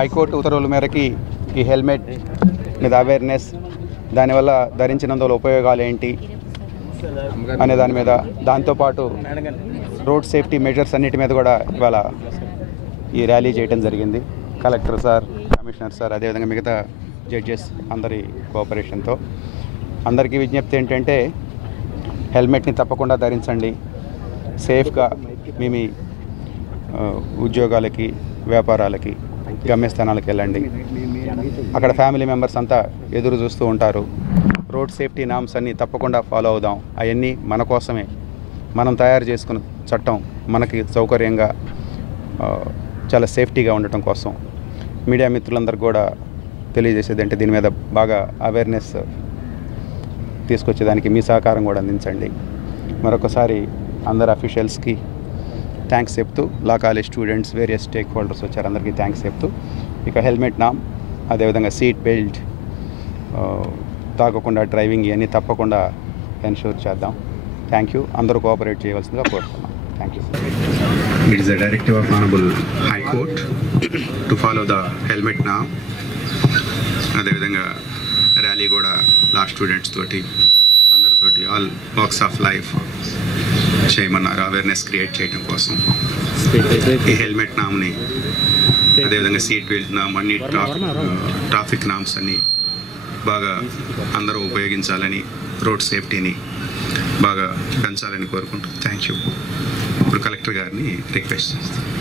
High court ఉత్తర్వుల మేరకి ఈ హెల్మెట్ మీద అవేర్నెస్, దానివల్ల ధరించినందువల్ల ఉపయోగాలు ఏంటి అనే దాని మీద, దాంతోపాటు రోడ్ సేఫ్టీ మెజర్స్ అన్నిటి మీద కూడా ఇవాళ ఈ ర్యాలీ చేయడం జరిగింది. కలెక్టర్ సార్, కమిషనర్ సార్, అదేవిధంగా మిగతా జడ్జెస్ అందరి కోఆపరేషన్తో. అందరికీ విజ్ఞప్తి ఏంటంటే హెల్మెట్ని తప్పకుండా ధరించండి. సేఫ్గా మీ ఉద్యోగాలకి, వ్యాపారాలకి, గమ్యస్థానాలకు వెళ్ళండి. అక్కడ ఫ్యామిలీ మెంబర్స్ అంతా ఎదురు చూస్తూ ఉంటారు. రోడ్ సేఫ్టీ నామ్స్ అన్నీ తప్పకుండా ఫాలో అవుదాం. అవన్నీ మన కోసమే, మనం తయారు చేసుకున్న చట్టం మనకి సౌకర్యంగా, చాలా సేఫ్టీగా ఉండటం కోసం. మీడియా మిత్రులందరికీ కూడా తెలియజేసేది అంటే దీని మీద బాగా అవేర్నెస్ తీసుకొచ్చేదానికి మీ సహకారం కూడా అందించండి. మరొకసారి అందరు అఫీషియల్స్కి థ్యాంక్స్ చెప్తూ, law college students, various stake holders వచ్చారు, అందరికీ థ్యాంక్స్ చెప్తూ, ఇక హెల్మెట్ నామ్, అదేవిధంగా సీట్ బెల్ట్, తాగకుండా డ్రైవింగ్, ఇవన్నీ తప్పకుండా ఎన్షూర్ చేద్దాం. Thank you. అందరూ కోఆపరేట్ చేయవలసిందిగా కోరుతున్నాం. Thank you. It is the directive of honourable high court to follow the helmet నామ్. అదేవిధంగా ర్యాలీ కూడా లా స్టూడెంట్స్ తోటి, అందరితోటి, ఆల్ వాక్స్ ఆఫ్ లైఫ్ చేయమన్నారు, అవేర్నెస్ క్రియేట్ చేయడం కోసం. ఈ హెల్మెట్ నామ్ని, అదేవిధంగా సీట్ బెల్ట్ నామ్, అన్ని ట్రాఫిక్ నామ్స్ అన్నీ బాగా అందరూ ఉపయోగించాలని, రోడ్ సేఫ్టీని బాగా పెంచాలని కోరుకుంటూ థ్యాంక్ యూ. ఇప్పుడు కలెక్టర్ గారిని రిక్వెస్ట్ చేస్తాను.